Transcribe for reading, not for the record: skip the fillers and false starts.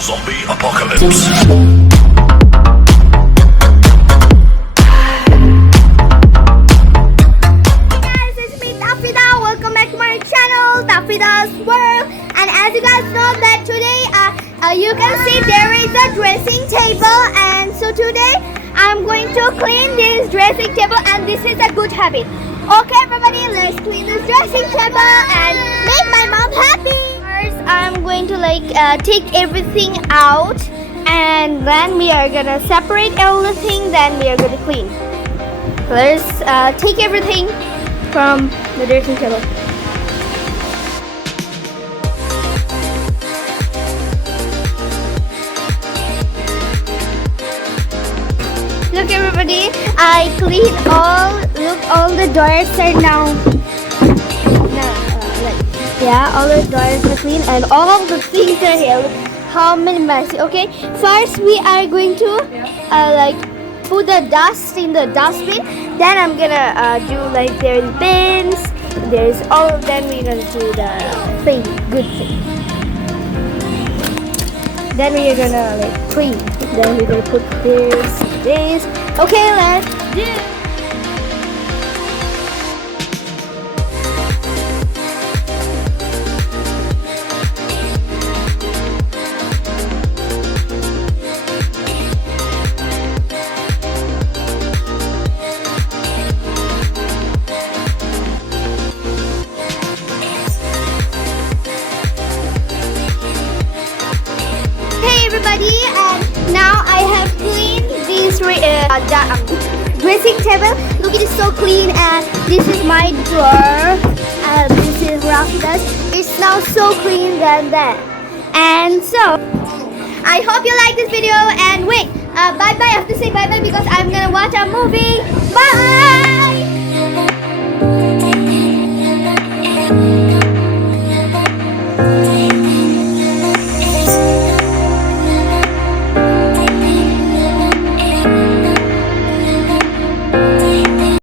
Zombie apocalypse. Guys, it's me Tafida. Welcome back to my channel, Tafida's World. And as you guys know that today, you can see there is a dressing table, and so today I'm going to clean this dressing table, and this is a good habit. Okay, everybody, let's clean this dressing table and make my mom happy. First, I'm going to take everything out, and then we are gonna separate everything. Then we are gonna clean. Let's take everything from the dressing table. Look, everybody, I clean all the doors are now. All the doors are clean and all the things are here. Look how many messy. Okay, first we are going to put the dust in the dustbin. Then I'm gonna do there's bins, there's all. Then we're gonna do the good thing. Then we're gonna clean. Then we're gonna put this. Okay, let's do. Hey everybody, and now I have cleaned this dressing table. Look, it is so clean, and this is my drawer, and this is Rafida's. It's now so clean than that. And so I hope you like this video, and wait, bye bye. I have to say bye bye because I'm gonna watch a movie. Bye.